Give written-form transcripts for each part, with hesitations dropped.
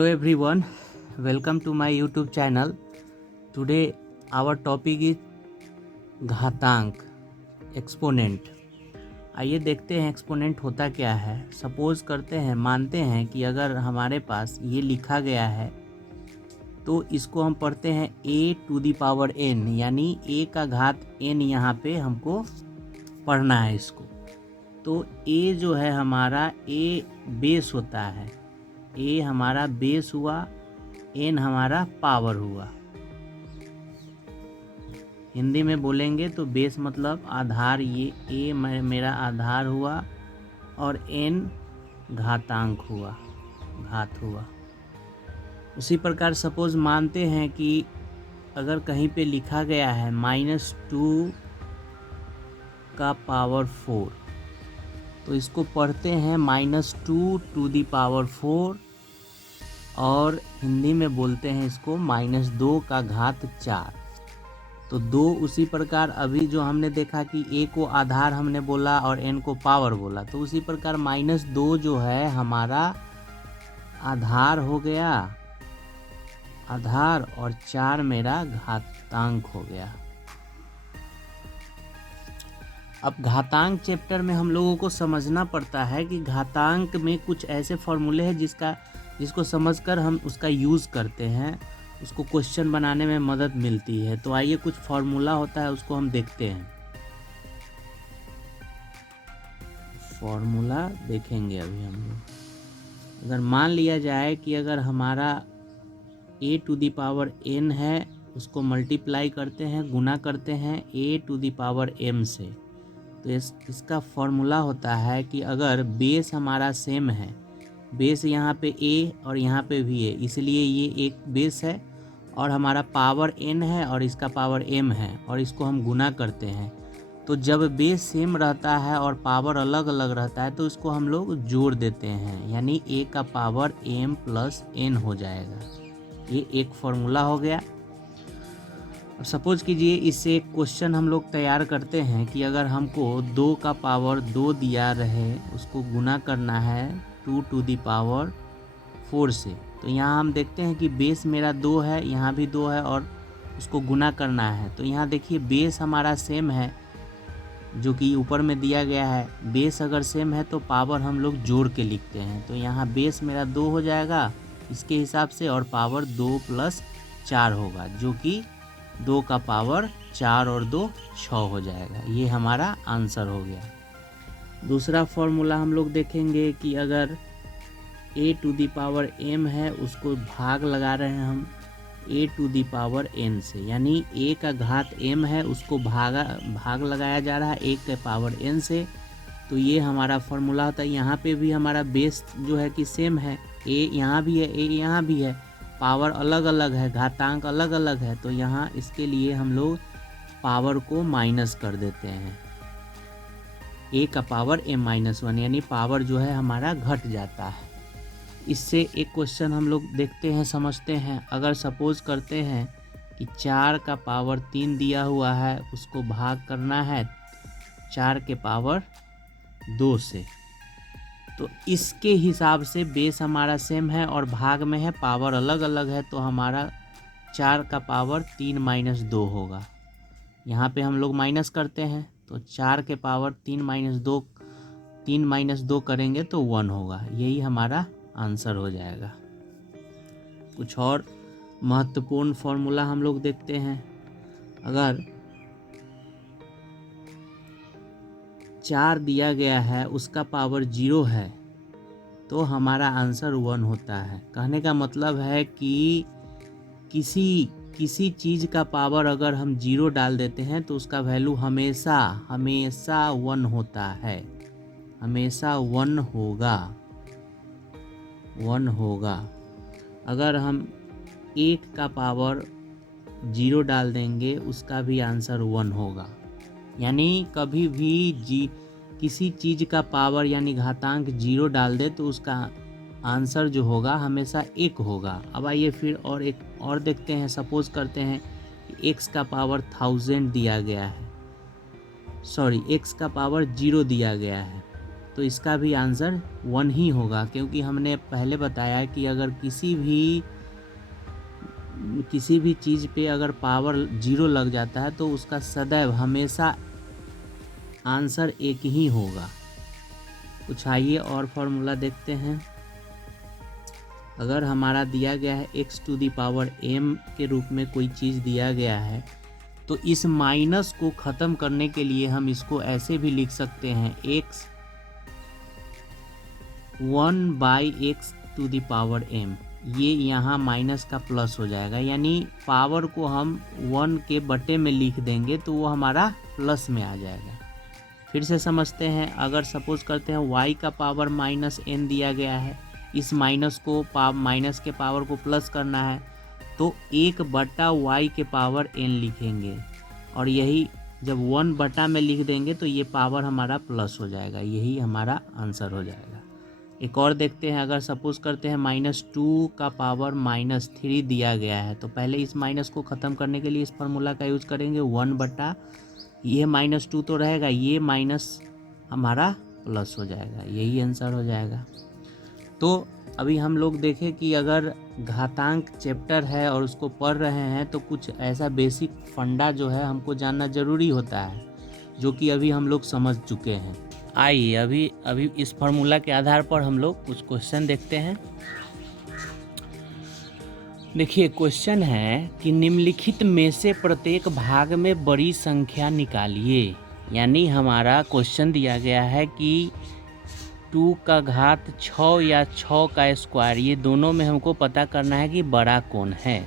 Hello everyone, welcome to my YouTube channel. Today our topic is घातांक exponent. आइए देखते हैं एक्सपोनेंट होता क्या है। सपोज करते हैं, मानते हैं कि अगर हमारे पास ये लिखा गया है तो इसको हम पढ़ते हैं a⁴n, यानी a का घात n यहाँ पे हमको पढ़ना है इसको। तो a जो है हमारा a बेस होता है, a हमारा बेस हुआ, n हमारा पावर हुआ। हिंदी में बोलेंगे तो बेस मतलब आधार, ये a मेरा आधार हुआ और n घातांक हुआ, घात हुआ। उसी प्रकार सपोज मानते हैं कि अगर कहीं पे लिखा गया है -2 का पावर 4, तो इसको पढ़ते हैं -2⁴ और हिंदी में बोलते हैं इसको -2 का घात 4। तो 2 उसी प्रकार अभी जो हमने देखा कि a को आधार हमने बोला और n को पावर बोला, तो उसी प्रकार -2 जो है हमारा आधार हो गया, आधार, और 4 मेरा घातांक हो गया। अब घातांक चैप्टर में हम लोगों को समझना पड़ता है कि घातांक में कुछ ऐसे फॉर्मूले हैं जिसको समझकर हम उसका यूज़ करते हैं, उसको क्वेश्चन बनाने में मदद मिलती है। तो आइए कुछ फॉर्मूला होता है उसको हम देखते हैं। फॉर्मूला देखेंगे अभी हम लोग। अगर मान लिया जाए कि अगर हमारा a⁴n है, उसको मल्टीप्लाई करते हैं, गुना करते हैं a⁴m से, तो इसका फॉर्मूला होता है कि अगर बेस हमारा सेम है, बेस यहाँ पे a और यहाँ पे भी है, इसलिए ये एक बेस है, और हमारा पावर n है और इसका पावर m है, और इसको हम गुना करते हैं। तो जब बेस सेम रहता है और पावर अलग अलग रहता है तो इसको हम लोग जोड़ देते हैं, यानी a का पावर m प्लस n हो जाएगा। ये एक फॉर्मूला हो गया। अब सपोज कीजिए इससे एक क्वेश्चन हम लोग तैयार करते हैं कि अगर हमको 2 का पावर 2 दिया रहे, उसको गुना करना है 2⁴ से, तो यहाँ हम देखते हैं कि बेस मेरा 2 है, यहाँ भी 2 है, और उसको गुना करना है। तो यहाँ देखिए बेस हमारा सेम है, जो कि ऊपर में दिया गया है। बेस अगर सेम है तो पावर हम लोग जोड़ के लिखते हैं। तो यहाँ बेस मेरा 2 हो जाएगा इसके हिसाब से, और पावर 2 + 4 होगा, जो कि 2 का पावर 4 और 2 6 हो जाएगा। ये हमारा आंसर हो गया। दूसरा फॉर्मूला हम लोग देखेंगे कि अगर a⁴m है, उसको भाग लगा रहे हैं हम a⁴n से, यानी a का घात m है, उसको भाग लगाया जा रहा है a के पावर n से। तो ये हमारा फॉर्मूला होता है। यहाँ पे भी हमारा बेस जो है कि सेम है, a यहाँ भी है, a यहाँ भी है, पावर अलग अलग है, घातांक अलग अलग है, तो यहाँ इसके लिए हम लोग पावर को माइनस कर देते हैं, a का पावर m-1, यानी पावर जो है हमारा घट जाता है। इससे एक क्वेश्चन हम लोग देखते हैं, समझते हैं। अगर सपोज करते हैं कि 4 का पावर 3 दिया हुआ है, उसको भाग करना है 4 के पावर 2 से, तो इसके हिसाब से बेस हमारा सेम है और भाग में है, पावर अलग अलग है, तो हमारा 4 का पावर 3 - 2 होगा। यहाँ पे हम लोग माइनस करते हैं, तो 4 के पावर 3 - 2 करेंगे तो 1 होगा। यही हमारा आंसर हो जाएगा। कुछ और महत्वपूर्ण फॉर्मूला हम लोग देखते हैं। अगर 4 दिया गया है, उसका पावर 0 है, तो हमारा आंसर 1 होता है। कहने का मतलब है कि किसी चीज़ का पावर अगर हम 0 डाल देते हैं तो उसका वैल्यू हमेशा 1 होता है, हमेशा 1 होगा। अगर हम 1 का पावर 0 डाल देंगे, उसका भी आंसर 1 होगा। यानी कभी भी किसी चीज़ का पावर यानी घातांक 0 डाल दे तो उसका आंसर जो होगा हमेशा 1 होगा। अब आइए फिर और एक और देखते हैं। सपोज करते हैं कि x का पावर 1000 दिया गया है, x का पावर 0 दिया गया है, तो इसका भी आंसर 1 ही होगा, क्योंकि हमने पहले बताया कि अगर किसी भी चीज़ पे अगर पावर 0 लग जाता है तो उसका सदैव हमेशा आंसर 1 ही होगा। कुछ आइए और फॉर्मूला देखते हैं। अगर हमारा दिया गया है x to the power m के रूप में कोई चीज़ दिया गया है, तो इस माइनस को ख़त्म करने के लिए हम इसको ऐसे भी लिख सकते हैं x 1/x to the power m। ये यहाँ माइनस का प्लस हो जाएगा, यानी पावर को हम 1 के बटे में लिख देंगे तो वो हमारा प्लस में आ जाएगा। फिर से समझते हैं, अगर सपोज करते हैं y का पावर -n दिया गया है, इस माइनस के पावर को प्लस करना है तो 1/y के पावर n लिखेंगे, और यही जब 1 बटा में लिख देंगे तो ये पावर हमारा प्लस हो जाएगा, यही हमारा आंसर हो जाएगा। एक और देखते हैं, अगर सपोज करते हैं -2 का पावर -3 दिया गया है, तो पहले इस माइनस को ख़त्म करने के लिए इस फार्मूला का यूज करेंगे, 1 बटा ये -2 तो रहेगा, ये माइनस हमारा प्लस हो जाएगा, यही आंसर हो जाएगा। तो अभी हम लोग देखें कि अगर घातांक चैप्टर है और उसको पढ़ रहे हैं तो कुछ ऐसा बेसिक फंडा जो है हमको जानना ज़रूरी होता है, जो कि अभी हम लोग समझ चुके हैं। आइए अभी इस फार्मूला के आधार पर हम लोग कुछ क्वेश्चन देखते हैं। देखिए क्वेश्चन है कि निम्नलिखित में से प्रत्येक भाग में बड़ी संख्या निकालिए। यानी हमारा क्वेश्चन दिया गया है कि 2 का घात 6 या 6 का स्क्वायर, ये दोनों में हमको पता करना है कि बड़ा कौन है।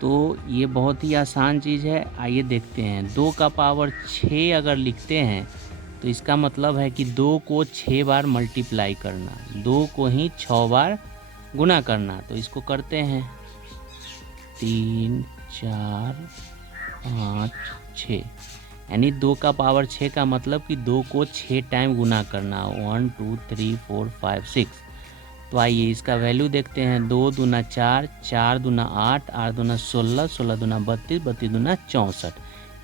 तो ये बहुत ही आसान चीज़ है, आइए देखते हैं। 2 का पावर 6 अगर लिखते हैं तो इसका मतलब है कि 2 को 6 बार मल्टीप्लाई करना, 2 को ही 6 बार गुना करना। तो इसको करते हैं 3 4 5 6, यानी 2 का पावर 6 का मतलब कि 2 को 6 टाइम गुना करना, 1 2 3 4 5 6। तो आइए इसका वैल्यू देखते हैं। 2 दूना 4, 4 दूना 8, 8 दूना 16, 16 दूना 32, 32 दूना 64,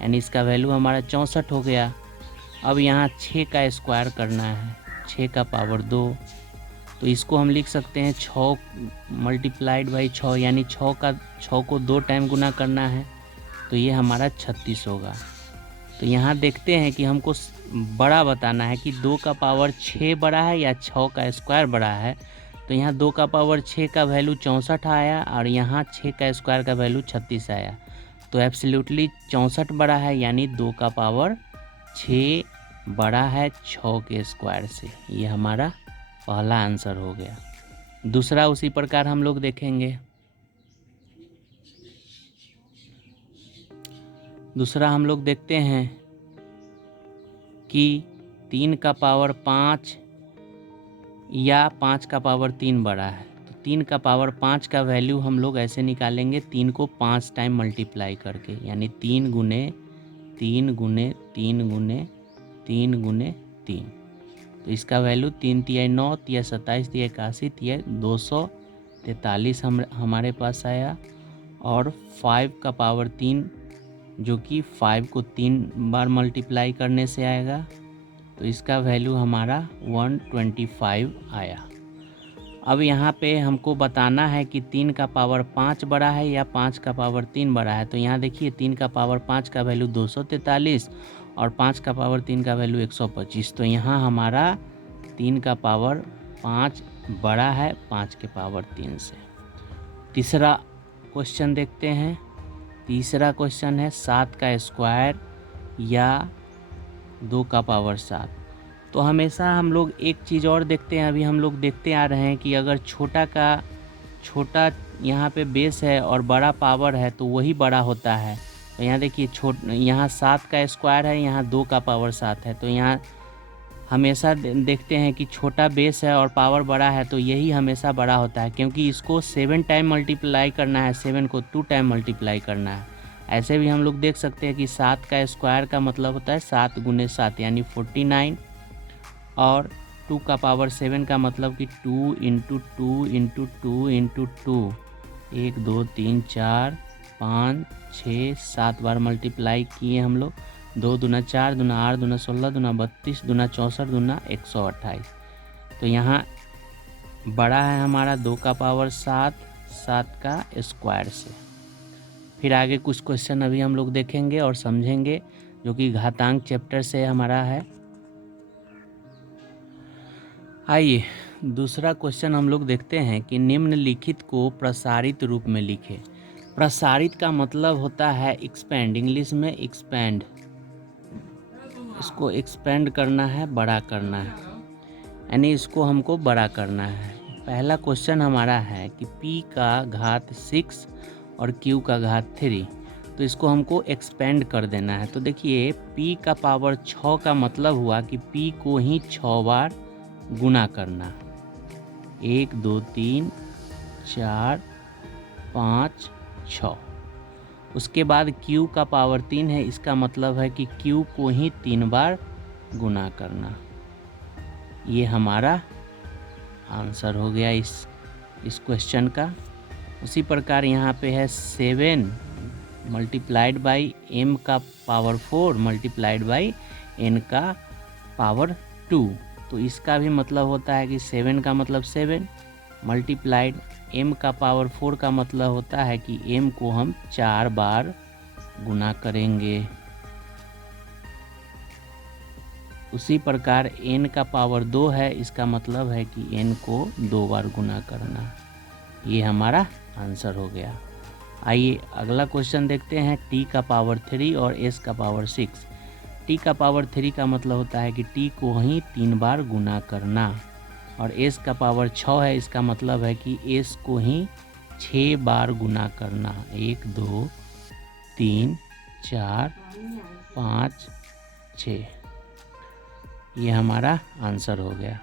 यानी इसका वैल्यू हमारा 64 हो गया। अब यहाँ 6 का स्क्वायर करना है, 6 का पावर 2, तो इसको हम लिख सकते हैं 6 मल्टीप्लाइड बाई 6, यानी 6 को 2 टाइम गुना करना है, तो ये हमारा 36 होगा। तो यहाँ देखते हैं कि हमको बड़ा बताना है कि 2 का पावर 6 बड़ा है या 6 का स्क्वायर बड़ा है। तो यहाँ 2 का पावर 6 का वैल्यू 64 आया और यहाँ 6 का स्क्वायर का वैल्यू 36 आया। तो एब्सोल्युटली 64 बड़ा है, यानी 2 का पावर 6 बड़ा है 6 के स्क्वायर से। ये हमारा पहला आंसर हो गया। दूसरा उसी प्रकार हम लोग देखेंगे। दूसरा हम लोग देखते हैं कि 3 का पावर 5 या 5 का पावर 3 बड़ा है। तो 3 का पावर 5 का वैल्यू हम लोग ऐसे निकालेंगे, 3 को 5 टाइम मल्टीप्लाई करके, यानी 3 गुने 3 गुने 3 गुने 3 गुने 3। तो इसका वैल्यू 3 तिया 9, तिया 27, तिया 81, तिया 243 हमारे पास आया। और 5 का पावर 3, जो कि 5 को 3 बार मल्टीप्लाई करने से आएगा, तो इसका वैल्यू हमारा 125 आया। अब यहाँ पे हमको बताना है कि 3 का पावर 5 बड़ा है या 5 का पावर 3 बड़ा है। तो यहाँ देखिए 3 का पावर 5 का वैल्यू 243 और 5 का पावर 3 का वैल्यू 125। तो यहाँ हमारा 3 का पावर 5 बड़ा है 5 के पावर 3 से। तीसरा क्वेश्चन देखते हैं। तीसरा क्वेश्चन है 7 का स्क्वायर या 2 का पावर 7। तो हमेशा हम लोग एक चीज़ और देखते हैं, अभी हम लोग देखते आ रहे हैं कि अगर छोटा यहाँ पे बेस है और बड़ा पावर है तो वही बड़ा होता है। तो यहाँ देखिए यहाँ 7 का स्क्वायर है, यहाँ 2 का पावर 7 है। तो यहाँ हमेशा देखते हैं कि छोटा बेस है और पावर बड़ा है तो यही हमेशा बड़ा होता है, क्योंकि इसको 7 टाइम मल्टीप्लाई करना है, 7 को 2 टाइम मल्टीप्लाई करना है। ऐसे भी हम लोग देख सकते हैं कि 7 का स्क्वायर का मतलब होता है 7 गुने 7 यानी 49, और 2 का पावर 7 का मतलब कि 2 इंटू 2 इंटू 2 इंटू 2, 1 2 3 4 5 6 7 बार मल्टीप्लाई किए हम लोग, 2 दूना 4 दूना 8 दूना 16 दूना 32 दूना 64 दूना 128। तो यहाँ बड़ा है हमारा 2 का पावर 7, 7 का स्क्वायर से। फिर आगे कुछ क्वेश्चन अभी हम लोग देखेंगे और समझेंगे, जो कि घातांक चैप्टर से हमारा है। आइए दूसरा क्वेश्चन हम लोग देखते हैं कि निम्नलिखित को प्रसारित रूप में लिखें। प्रसारित का मतलब होता है एक्सपेंड, इंग्लिश में एक्सपेंड। इसको एक्सपेंड करना है, बड़ा करना है, यानी इसको हमको बड़ा करना है। पहला क्वेश्चन हमारा है कि p का घात 6 और q का घात 3, तो इसको हमको एक्सपेंड कर देना है। तो देखिए p का पावर 6 का मतलब हुआ कि p को ही 6 बार गुना करना। 1 2 3 4 5 6। उसके बाद q का पावर 3 है, इसका मतलब है कि q को ही 3 बार गुना करना। ये हमारा आंसर हो गया इस क्वेश्चन का। उसी प्रकार यहाँ पे है 7 मल्टीप्लाइड बाई m का पावर 4 मल्टीप्लाइड बाई n का पावर 2। तो इसका भी मतलब होता है कि 7 का मतलब 7 मल्टीप्लाइड m का पावर 4 का मतलब होता है कि m को हम 4 बार गुना करेंगे। उसी प्रकार n का पावर 2 है, इसका मतलब है कि n को 2 बार गुना करना। ये हमारा आंसर हो गया। आइए अगला क्वेश्चन देखते हैं। t का पावर 3 और s का पावर 6। t का पावर 3 का मतलब होता है कि t को ही 3 बार गुना करना, और s का पावर 6 है, इसका मतलब है कि s को ही 6 बार गुना करना। 1 2 3 4 5 6। ये हमारा आंसर हो गया।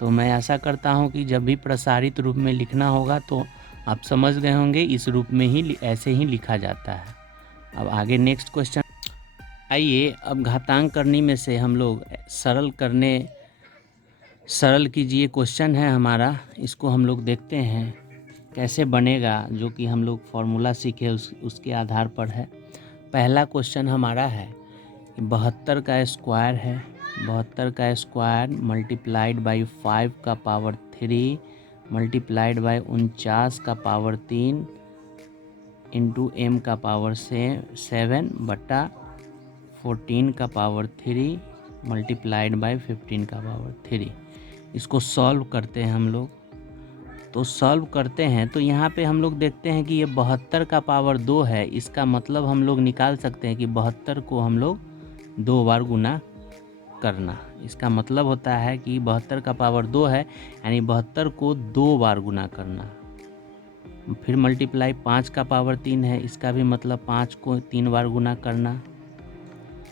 तो मैं आशा करता हूँ कि जब भी प्रसारित रूप में लिखना होगा तो आप समझ गए होंगे, इस रूप में ही ऐसे ही लिखा जाता है। अब आगे नेक्स्ट क्वेश्चन। आइए अब घातांक करनी में से हम लोग सरल कीजिए क्वेश्चन है हमारा, इसको हम लोग देखते हैं कैसे बनेगा, जो कि हम लोग फॉर्मूला सीखे उसके आधार पर है। पहला क्वेश्चन हमारा है 72 का स्क्वायर है, 72 का स्क्वायर मल्टीप्लाइड बाई 5 का पावर 3 मल्टीप्लाइड बाई 49 का पावर 3 इंटू m का पावर 7 बटा 14 का पावर 3 मल्टीप्लाइड बाई 15 का पावर 3। इसको सॉल्व करते हैं हम लोग। तो सॉल्व करते हैं तो यहाँ पे हम लोग देखते हैं कि ये 72 का पावर 2 है, इसका मतलब हम लोग निकाल सकते हैं कि 72 को हम लोग 2 बार गुना करना। इसका मतलब होता है कि 72 का पावर 2 है, यानी 72 को 2 बार गुना करना। फिर मल्टीप्लाई 5 का पावर 3 है, इसका भी मतलब 5 को 3 बार गुना करना,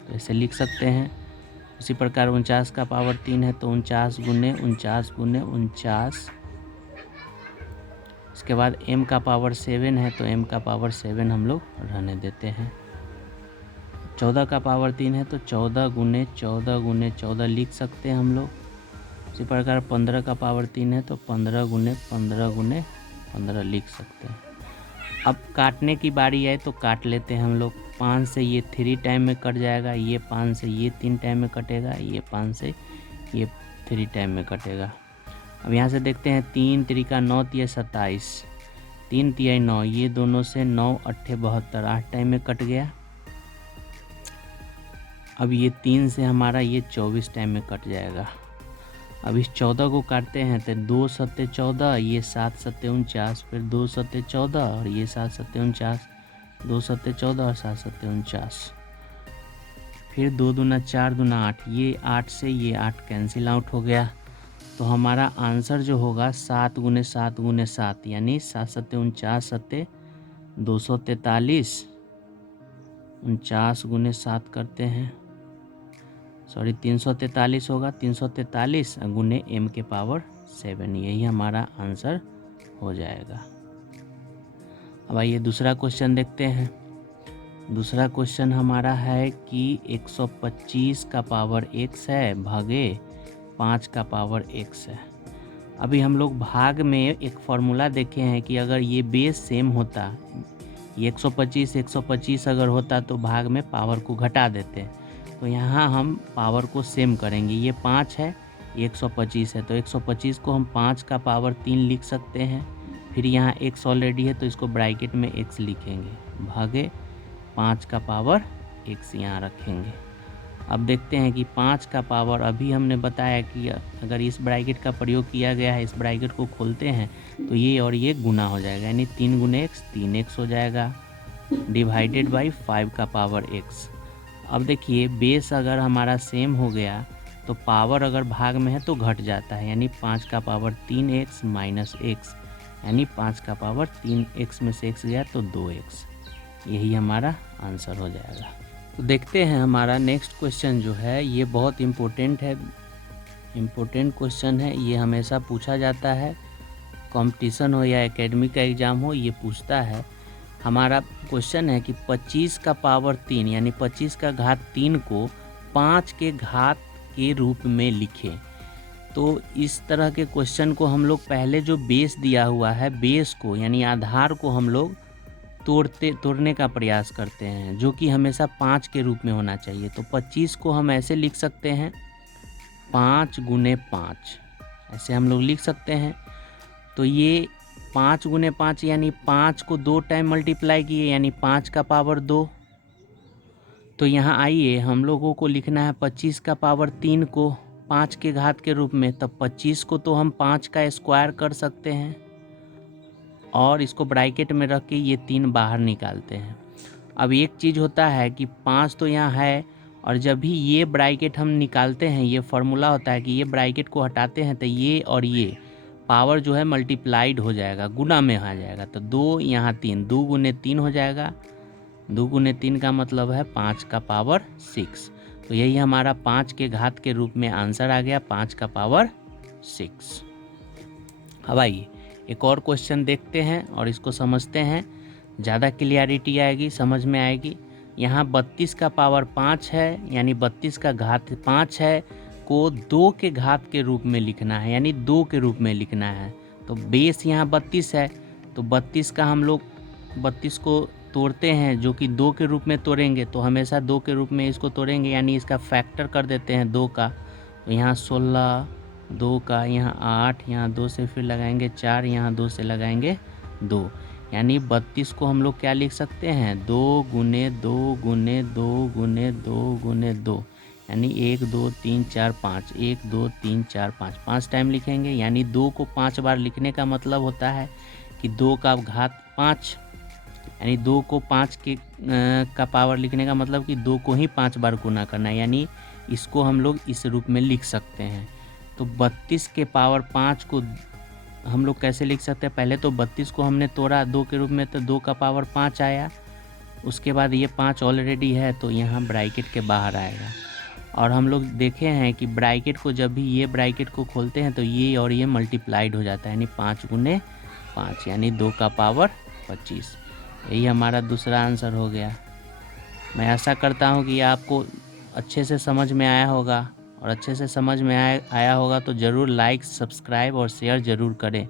तो ऐसे लिख सकते हैं। इसी प्रकार 49 का पावर 3 है, तो 49 गुने 49 गुने 49। इसके बाद m का पावर 7 है, तो m का पावर 7 हम लोग रहने देते हैं। 14 का पावर 3 है, तो 14 गुने 14 गुने 14 लिख सकते हैं हम लोग। इसी प्रकार 15 का पावर 3 है, तो 15 गुने 15 गुने 15 लिख सकते हैं। अब काटने की बारी आए तो काट लेते हैं हम लोग। 5 से ये 3 टाइम में कट जाएगा, ये 5 से ये 3 टाइम में कटेगा, ये 5 से ये 3 टाइम में कटेगा। अब यहाँ से देखते हैं 3 त्रिका 9 तिया 27, 3 तिया 9, ये दोनों से 9 8 72, 8 टाइम में कट गया। अब ये 3 से हमारा ये 24 टाइम में कट जाएगा। अब इस 14 को काटते हैं तो 2 सत्ते 14, ये 7 सत्ते 49, फिर 2 सत्ते 14 और ये 7 सत्ते 49, 2 सत्ते 14 और 7 सत्ते 49। फिर 2 दूना 4 दूना 8, ये 8 से ये 8 कैंसिल आउट हो गया। तो हमारा आंसर जो होगा 7 गुने 7 गुने 7, यानी 7 सत्ते 49 सत्ते 243, 49 गुने 7 करते हैं, सॉरी 343 होगा, 343 गुने m के पावर 7, यही हमारा आंसर हो जाएगा। अब आइए दूसरा क्वेश्चन देखते हैं। दूसरा क्वेश्चन हमारा है कि 125 का पावर x है भागे 5 का पावर x है। अभी हम लोग भाग में एक फॉर्मूला देखे हैं कि अगर ये बेस सेम होता, ये 125 अगर होता तो भाग में पावर को घटा देते। तो यहाँ हम पावर को सेम करेंगे। ये 5 है, ये 125 है, तो 125 को हम 5 का पावर 3 लिख सकते हैं। फिर यहाँ x ऑलरेडी है तो इसको ब्रैकेट में x लिखेंगे, भागे 5 का पावर x यहाँ रखेंगे। अब देखते हैं कि 5 का पावर, अभी हमने बताया कि अगर इस ब्रैकेट का प्रयोग किया गया है, इस ब्रैकेट को खोलते हैं तो ये और ये गुना हो जाएगा, यानी 3 गुने x 3x हो जाएगा, डिवाइडेड बाई 5 का पावर x। अब देखिए बेस अगर हमारा सेम हो गया तो पावर अगर भाग में है तो घट जाता है, यानी 5 का पावर 3x माइनस x, यानी 5 का पावर 3x में से x गया तो 2x। यही हमारा आंसर हो जाएगा। तो देखते हैं हमारा नेक्स्ट क्वेश्चन जो है, ये बहुत इम्पोर्टेंट है, इम्पोर्टेंट क्वेश्चन है। ये हमेशा पूछा जाता है, कंपटीशन हो या एकेडमिक का एग्ज़ाम हो, ये पूछता है। हमारा क्वेश्चन है कि 25 का पावर 3 यानी 25 का घात 3 को 5 के घात के रूप में लिखें। तो इस तरह के क्वेश्चन को हम लोग पहले जो बेस दिया हुआ है, बेस को यानी आधार को हम लोग तोड़ने का प्रयास करते हैं, जो कि हमेशा 5 के रूप में होना चाहिए। तो 25 को हम ऐसे लिख सकते हैं 5 गुने 5, ऐसे हम लोग लिख सकते हैं। तो ये 5 गुने 5 यानी 5 को 2 टाइम मल्टीप्लाई किए, यानी 5 का पावर 2। तो यहाँ आइए हम लोगों को लिखना है 25 का पावर 3 को 5 के घात के रूप में। तब 25 को तो हम 5 का स्क्वायर कर सकते हैं और इसको ब्रैकेट में रख के ये 3 बाहर निकालते हैं। अब एक चीज़ होता है कि 5 तो यहाँ है, और जब भी ये ब्रैकेट हम निकालते हैं, ये फार्मूला होता है कि ये ब्रैकेट को हटाते हैं तो ये और ये पावर जो है मल्टीप्लाइड हो जाएगा, गुना में आ जाएगा। तो 2 यहाँ 3, 2 गुने 3 हो जाएगा, 2 गुने 3 का मतलब है 5 का पावर 6। तो यही हमारा 5 के घात के रूप में आंसर आ गया, 5 का पावर 6। अब आइए एक और क्वेश्चन देखते हैं और इसको समझते हैं, ज़्यादा क्लियरिटी आएगी, समझ में आएगी। यहाँ 32 का पावर 5 है, यानी 32 का घात 5 है को 2 के घात के रूप में लिखना है, यानी 2 के रूप में लिखना है। तो बेस यहाँ 32 है, तो 32 का हम लोग 32 को तोड़ते हैं, जो कि 2 के रूप में तोड़ेंगे, तो हमेशा 2 के रूप में इसको तोड़ेंगे, यानी इसका फैक्टर कर देते हैं 2 का। तो यहाँ 16, 2 का यहाँ 8, यहाँ 2 से फिर लगाएंगे 4, यहाँ 2 से लगाएंगे 2, यानी 32 को हम लोग क्या लिख सकते हैं 2 गुने 2 गुने 2 गुने 2 गुने 2, यानी 1 2 3 4 5, 1 2 3 4 5, 5 टाइम लिखेंगे। यानी 2 को 5 बार लिखने का मतलब होता है कि 2 का घात 5, यानी 2 को 5 के का पावर लिखने का मतलब कि 2 को ही 5 बार गुना करना है, यानी इसको हम लोग इस रूप में लिख सकते हैं। तो 32 के पावर 5 को हम लोग कैसे लिख सकते हैं, पहले तो 32 को हमने तोड़ा 2 के रूप में, तो 2 का पावर 5 आया, उसके बाद ये 5 ऑलरेडी है तो यहाँ ब्रैकेट के बाहर आएगा। और हम लोग देखे हैं कि ब्रैकेट को जब भी ये ब्रैकेट को खोलते हैं तो ये और ये मल्टीप्लाइड हो जाता है, यानी 5 गुने 5, यानी 2 का पावर 25। यही हमारा दूसरा आंसर हो गया। मैं आशा करता हूँ कि आपको अच्छे से समझ में आया होगा, और अच्छे से समझ में आया होगा तो ज़रूर लाइक, सब्सक्राइब और शेयर ज़रूर करें।